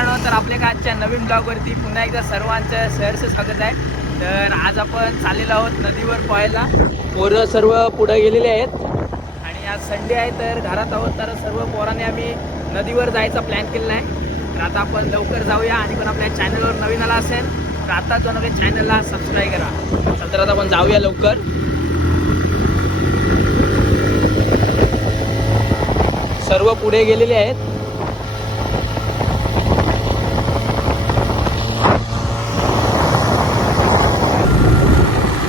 नवीन ब्लॉगवरती पुन्हा एकदा सर्वांचं सहर्ष स्वागत आहे. तर आज आपण चाललेलो आहोत नदीवर पोहायला. पोरं सर्व पुढे गेलेले आहेत. आणि आज संडे आहे तर घरात आहोत तर सर्व पोरांनी आम्ही नदीवर जायचा प्लॅन केलेला आहे. तर आता आपण लवकर जाऊया आणि पण आपल्या चॅनलवर नवीन आला असेल तर आता जो नवीन चॅनलला सबस्क्राईब करा. चल तर आता आपण जाऊया लवकर. सर्व पुढे गेलेले आहेत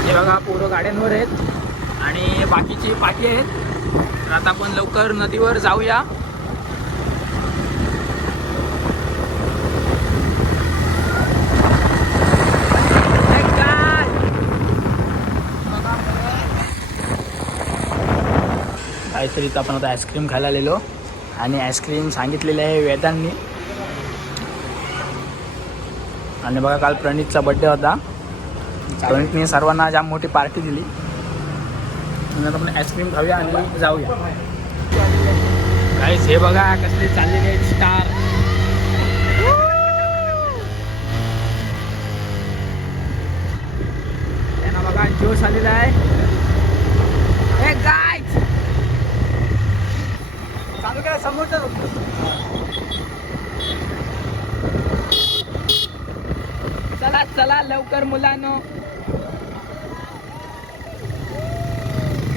हे बघा पोरं गाड्यांवर आहेत आणि बाकी आहेत. तर आता आपण लवकर नदीवर जाऊया. काहीतरी तर आपण आता आईस्क्रीम खायला आलेलो. आणि आईस्क्रीम सांगितलेले आहे वेदांनी. आणि बघा काल प्रणितचा बड्डे होता. प्रणितने सर्वांना जाम मोठी पार्टी दिली. म्हणून आपण आईस्क्रीम खाऊया आणि जाऊया. काहीच हे बघा कसले चाललेले आहेत स्टार त्यांना बघा जोश आलेला आहे. हे चालू करा समोरचा चला चला लवकर मुलांनो.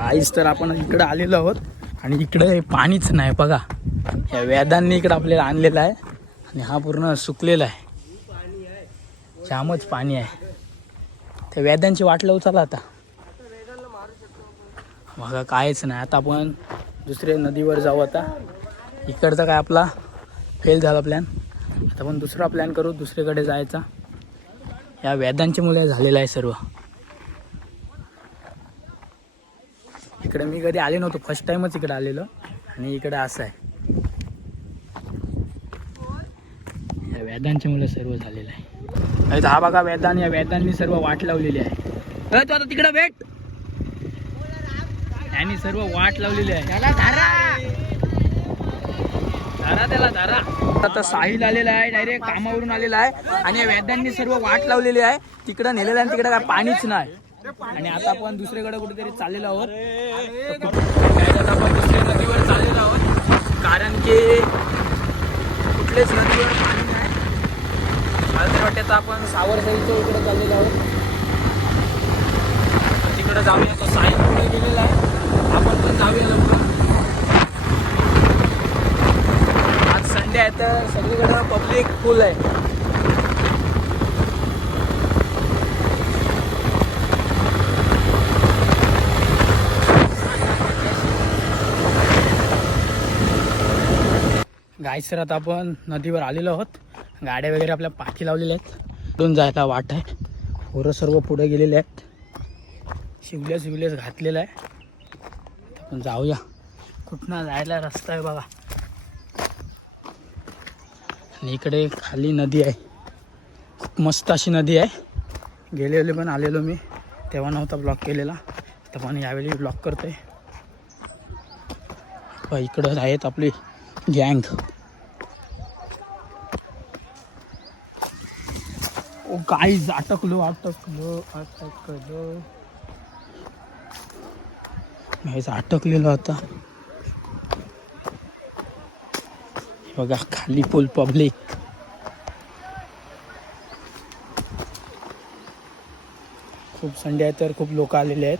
काहीच तर आपण इकडं आलेलो आहोत. आणि इकडे पाणीच नाही बघा. या वेदांनी इकडं आपल्याला आणलेला आहे. आणि हा पूर्ण सुकलेला आहे. जामच पाणी आहे. त्या वेदांची वाट लावू चला आता. बघा काहीच नाही. आता आपण दुसऱ्या नदीवर जाऊ आता. इकडचा काय आपला फेल झाला प्लॅन आता आपण दुसरा प्लॅन करू दुसरीकडे जायचा. या वेदांची झालेला आहे सर्व. इकडे मी कधी आले नव्हतो. फर्स्ट टाइमच इकडे आलेलो. आणि इकडे असं आहे. या वेदांची मुलं सर्व झालेलं आहे. अरे हा बघा वेदान या वेदांनी सर्व वाट लावलेली आहे. आता तिकडे भेट. त्यांनी सर्व वाट लावलेली आहे. त्याला धारा. धारा त्याला धारा. आता साहिल आलेला आहे डायरेक्ट कामावरून आलेला आहे. आणि या वेदांनी सर्व वाट लावलेली आहे. तिकडं नेलेलं आहे आणि तिकडे काय पाणीच नाही. आणि आता आपण दुसरीकडे कुठेतरी चाललेलो आहोत. तर आता आपण दुसऱ्या नदीवर चाललेलो आहोत कारण की कुठलेच नदीवर पाणी नाही. मला तर वाटतं तर आपण सावरसाईच्या इकडे चाललेलो आहोत. तिकडे जाऊया. तो साई पुढे गेलेला आहे? आपण पण जाऊया लवकर. आज संडे आहे तर सगळीकडे पब्लिक फुल आहे. गाय सर आता आपण नदीवर आलेलो आहोत. गाड्या वगैरे आपल्या पाठी लावलेल्या आहेत. दोन जायला वाट आहे. पोरं सर्व पुढे गेलेले आहेत. शिवलेस विवलेस घातलेलं आहे. आपण जाऊया. कुठनं जायला रस्ता आहे बघा. आणि इकडे खाली नदी आहे. खूप मस्त अशी नदी आहे. गेलेले पण आलेलो मी. तेव्हा नव्हता ब्लॉक केलेला. तर पण यावेळी ब्लॉक करतोय. इकडं आहेत आपली गँग ओ गाईज अटकलो अटकलो अटकलो. गाईज अटकलेलो आता. बघा खाली फुल पब्लिक खूप संडे आहे तर खूप लोक आलेले आहेत.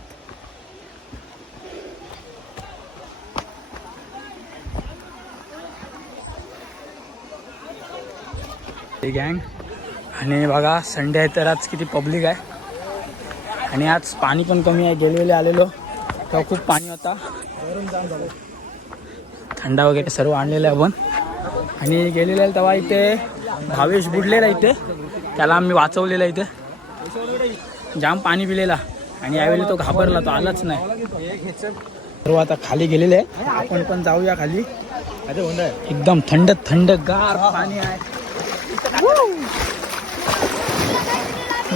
गँग आणि बघा संडे आहे तर आज किती पब्लिक आहे. आणि आज पाणी पण कमी आहे. गेलेले आलेलो. तेव्हा खूप पाणी होता. थंडा वगैरे सर्व आणलेलं आहे आपण. आणि गेलेलं आहे तेव्हा इथे भावेश बुडलेला इथे. त्याला आम्ही वाचवलेला इथे. जाम पाणी पिलेला. आणि यावेळी तो घाबरला तो आलाच नाही. सर्व आता खाली गेलेले आहे आपण पण जाऊया खाली. एकदम थंड थंड गार पाणी आहे.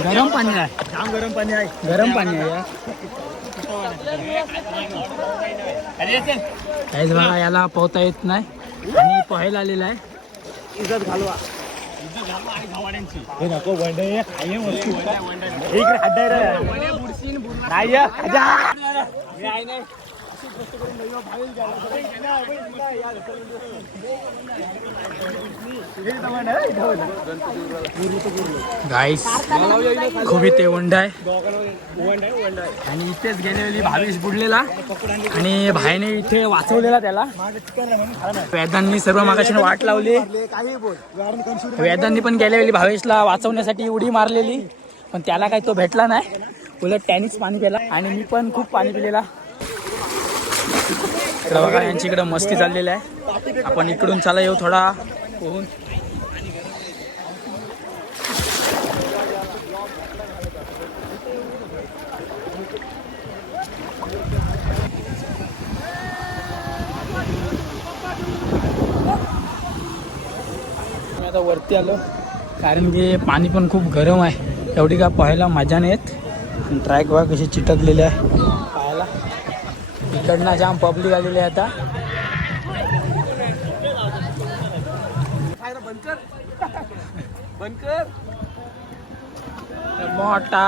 गरम पाणी आहे. जाम गरम पाणी आहे. गरम पाणी आहे यार. काहीच बघा याला पोहता येत नाही. आणि पोहायला आलेला आहे. इज्जत घालवा. हे नको वंडे वस्तू. इकडे नाही. गाईस खूप इथे वंड आहे. आणि इथेच गेलेली भावेश बुडलेला. आणि भाईने इथे वाचवलेला त्याला. वेदांनी सर्व मागाशी वाट लावली. वेदांनी पण गेल्या वेळी भावेशला वाचवण्यासाठी उडी मारलेली. पण त्याला काही तो भेटला नाही. उलट त्यानेच पाणी केला आणि मी पण खूप पाणी पिलेला. इकडं बघा यांची इकडं मस्ती चाललेली आहे. आपण इकडून चला येऊ थोडा. पोहून आता वरती आलो. कारण की पाणी पण खूप गरम आहे. एवढी का पाहायला मजा नाही येत. ट्रॅक बघा कशी चिटकलेली आहे. इकडनं जाम पब्लिक आलेली आहे आता. मोठा.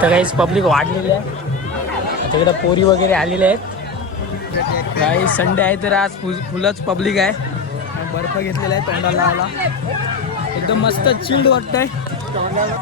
तर काहीच पब्लिक वाढलेली आहे. आता इकडं पोरी वगैरे आलेले आहेत. काही संडे आहे तर आज फुल फुलच पब्लिक आहे. बर्फ घेतलेला आहे तोंडाला आला एकदम मस्त चिल्ड वाटतंय. तोंडाला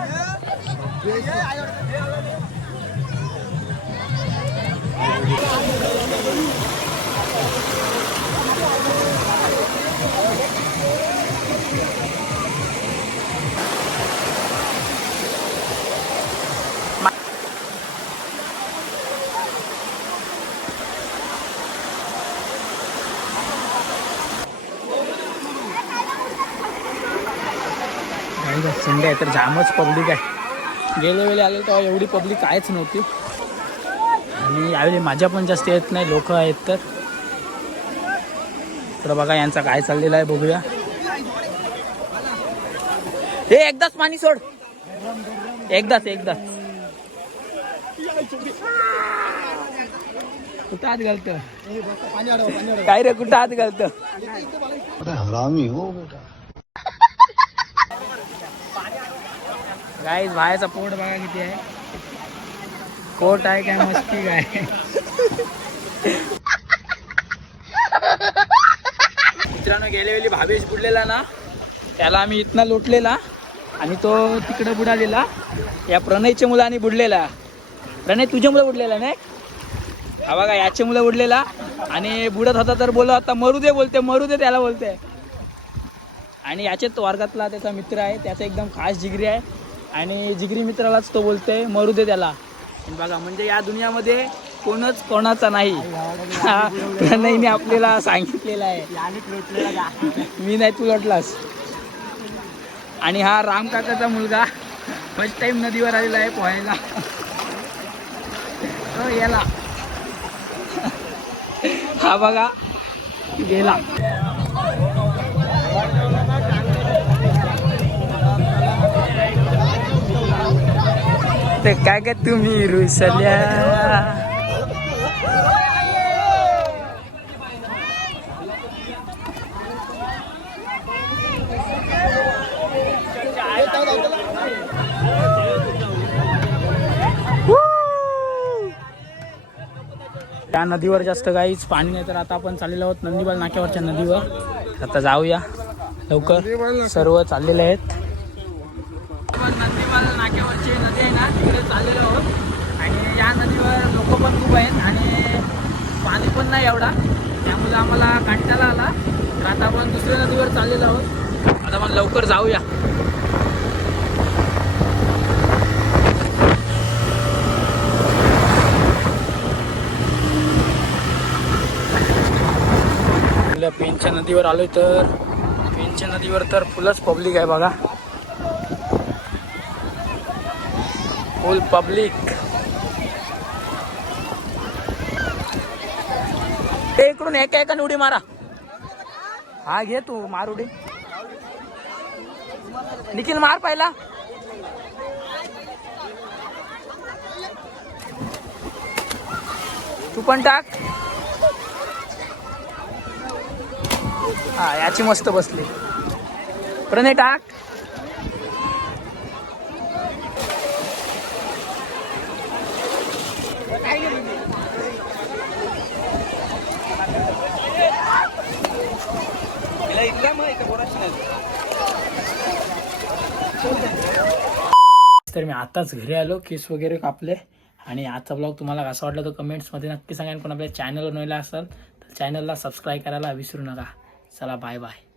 आहे तर जामच पब्लिक आहे. गेल्या वेळी आले तेव्हा एवढी पब्लिक कायच नव्हती. आणि यावेळी माझ्या पण जास्त येत नाही लोक आहेत तर. तर बघा यांचा काय चाललेला आहे बघूया. हे एकदाच पाणी सोड. एकदाच एकदाच. कुठं हात घालत? काय रे कुठं हात घालत? हरामी हो बेटा. गाईज भायचा पोट बघा किती आहे. कोट आहे काय मस्ती काय. मित्रांनो गेल्या वेळी भावेश बुडलेला ना त्याला आम्ही इथनं लोटलेला आणि तो तिकडं बुडालेला. या प्रणयच्या मुलाने बुडलेला. प्रणय तुझ्या मुलं बुडलेला नाही? हा बघा याचे मुलं बुडलेला. आणि बुडत होता तर बोला आता मरू दे बोलते मरू दे त्याला बोलते. आणि याच्यात वर्गातला त्याचा मित्र आहे त्याचा एकदम खास जिगरी आहे. आणि जिगरी मित्रालाच तो बोलतोय मरू दे त्याला. बघा म्हणजे या दुनियामध्ये कोणच कोणाचा नाही. नाही आपल्याला सांगितलेला आहे. मी नाही तू लोटलास आणि हा राम काकाचा मुलगा फर्स्ट टाइम नदीवर आलेला आहे पोहायला. तो याला हा बघा गेला. ते काय काय तुम्ही रुसल्या? त्या नदीवर जास्त काहीच पाणी नाही तर आता आपण चाललेलो आहोत नंदीबाल नाक्यावरच्या नदीवर. आता जाऊया. लवकर. सर्व चाललेले आहेत नंदीबाल नाक्यावरची नदी आहे ना तिकडे चाललेलो आहोत आणि या नदीवर लोक पण खूप आहेत आणि पाणी पण नाही एवढा. त्यामुळे आम्हाला कंटाळा आला. तर आता आपण दुसऱ्या नदीवर चाललेलो आहोत. आता आपण लवकर जाऊया. आपल्या पेनच्या नदीवर आलोय तर पेनच्या नदीवर तर फुलच पब्लिक आहे बघा. फुल पब्लिक ते इकडून एका एका उडी मारा. हा घे तू मार उडी. निखिल मार पहिला. तू पण टाक. हा याची मस्त बसली. प्रणय टाक. तर मी आताच घरी आलो केस वगैरे कापले. आणि आजचा ब्लॉग तुम्हाला कसा वाटला तो कमेंट्समध्ये नक्की सांगा. आणि कोण आपल्या चॅनलवर नवीला असाल तर चॅनलला सबस्क्राईब करायला विसरू नका. चला बाय बाय